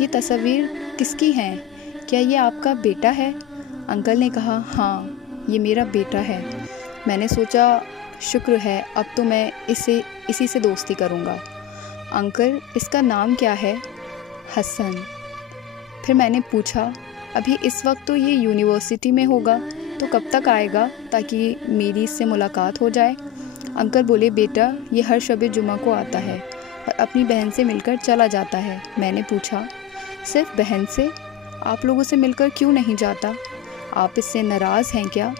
ये तस्वीर किसकी हैं? क्या ये आपका बेटा है? अंकल ने कहा, हाँ, ये मेरा बेटा है। मैंने सोचा शुक्र है, अब तो मैं इसी से दोस्ती करूँगा। अंकल, इसका नाम क्या है? हसन। फिर मैंने पूछा, अभी इस वक्त तो ये यूनिवर्सिटी में होगा, तो कब तक आएगा ताकि मेरी इससे मुलाकात हो जाए? अंकल बोले, बेटा, ये हर शब जुमा को आता है और अपनी बहन से मिलकर चला जाता है। मैंने पूछा, सिर्फ बहन से? आप लोगों से मिलकर क्यों नहीं जाता? आप इससे नाराज़ हैं क्या?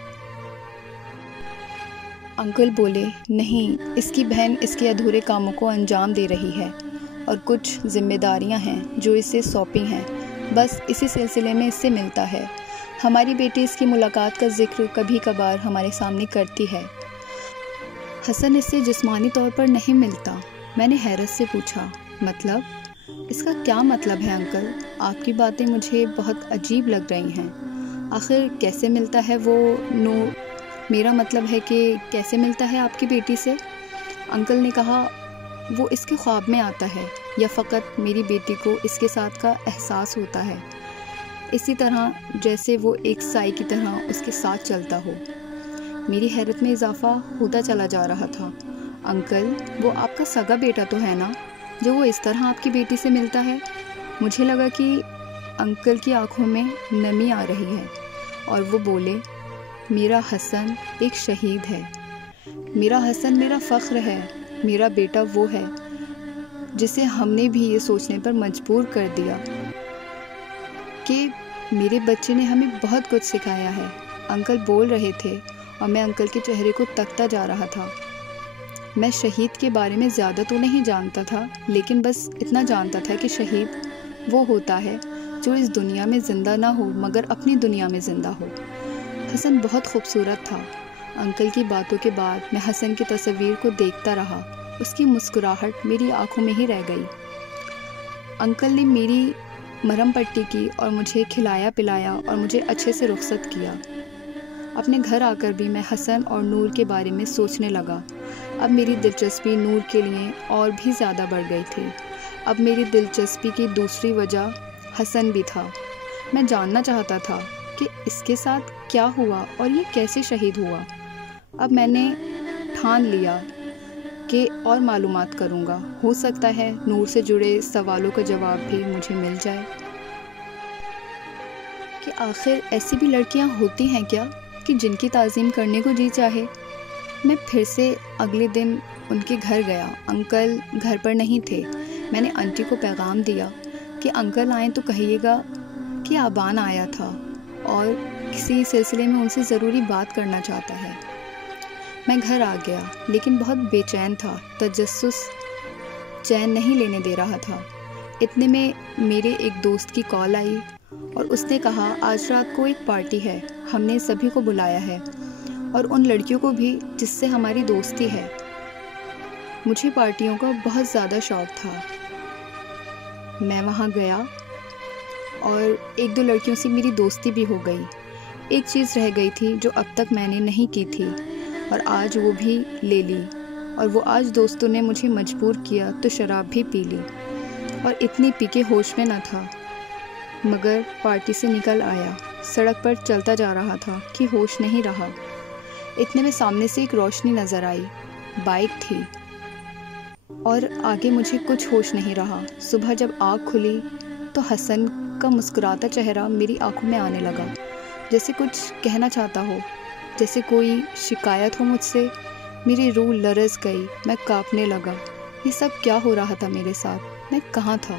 अंकल बोले, नहीं, इसकी बहन इसके अधूरे कामों को अंजाम दे रही है और कुछ जिम्मेदारियां हैं जो इसे सौंपी हैं। बस इसी सिलसिले में इससे मिलता है। हमारी बेटी इसकी मुलाकात का जिक्र कभी कभार हमारे सामने करती है। हसन इससे जिस्मानी तौर पर नहीं मिलता। मैंने हैरत से पूछा, मतलब? इसका क्या मतलब है अंकल? आपकी बातें मुझे बहुत अजीब लग रही हैं। आखिर कैसे मिलता है वो नूर? मेरा मतलब है कि कैसे मिलता है आपकी बेटी से? अंकल ने कहा, वो इसके ख्वाब में आता है या फ़कत मेरी बेटी को इसके साथ का एहसास होता है, इसी तरह जैसे वो एक साई की तरह उसके साथ चलता हो। मेरी हैरत में इजाफा होता चला जा रहा था। अंकल, वो आपका सगा बेटा तो है ना, जो वो इस तरह आपकी बेटी से मिलता है? मुझे लगा कि अंकल की आंखों में नमी आ रही है और वो बोले, मेरा हसन एक शहीद है। मेरा हसन मेरा फ़ख्र है। मेरा बेटा वो है जिसे हमने भी ये सोचने पर मजबूर कर दिया कि मेरे बच्चे ने हमें बहुत कुछ सिखाया है। अंकल बोल रहे थे और मैं अंकल के चेहरे को तकता जा रहा था। मैं शहीद के बारे में ज़्यादा तो नहीं जानता था, लेकिन बस इतना जानता था कि शहीद वो होता है जो इस दुनिया में ज़िंदा ना हो मगर अपनी दुनिया में ज़िंदा हो। हसन बहुत खूबसूरत था। अंकल की बातों के बाद मैं हसन की तस्वीर को देखता रहा। उसकी मुस्कुराहट मेरी आंखों में ही रह गई। अंकल ने मेरी मरहम पट्टी की और मुझे खिलाया पिलाया और मुझे अच्छे से रुखसत किया। अपने घर आकर भी मैं हसन और नूर के बारे में सोचने लगा। अब मेरी दिलचस्पी नूर के लिए और भी ज़्यादा बढ़ गई थी। अब मेरी दिलचस्पी की दूसरी वजह हसन भी था। मैं जानना चाहता था कि इसके साथ क्या हुआ और ये कैसे शहीद हुआ। अब मैंने ठान लिया कि और मालूमात करूँगा। हो सकता है नूर से जुड़े सवालों का जवाब भी मुझे मिल जाए कि आखिर ऐसी भी लड़कियाँ होती हैं क्या कि जिनकी ताज़ीम करने को जी चाहे। मैं फिर से अगले दिन उनके घर गया। अंकल घर पर नहीं थे। मैंने आंटी को पैगाम दिया कि अंकल आए तो कहिएगा कि आबान आया था और किसी सिलसिले में उनसे ज़रूरी बात करना चाहता है। मैं घर आ गया, लेकिन बहुत बेचैन था। तजस्सुस चैन नहीं लेने दे रहा था। इतने में मेरे एक दोस्त की कॉल आई और उसने कहा, आज रात को एक पार्टी है, हमने सभी को बुलाया है और उन लड़कियों को भी जिससे हमारी दोस्ती है। मुझे पार्टियों का बहुत ज़्यादा शौक़ था। मैं वहाँ गया और एक दो लड़कियों से मेरी दोस्ती भी हो गई। एक चीज़ रह गई थी जो अब तक मैंने नहीं की थी और आज वो भी ले ली। और वो आज दोस्तों ने मुझे मजबूर किया तो शराब भी पी ली और इतनी पी के होश में न था, मगर पार्टी से निकल आया। सड़क पर चलता जा रहा था कि होश नहीं रहा। इतने में सामने से एक रोशनी नज़र आई। बाइक थी और आगे मुझे कुछ होश नहीं रहा। सुबह जब आँख खुली तो हसन का मुस्कुराता चेहरा मेरी आंखों में आने लगा, जैसे कुछ कहना चाहता हो, जैसे कोई शिकायत हो मुझसे। मेरी रूह लरज़ गई। मैं कांपने लगा। ये सब क्या हो रहा था मेरे साथ? मैं कहाँ था?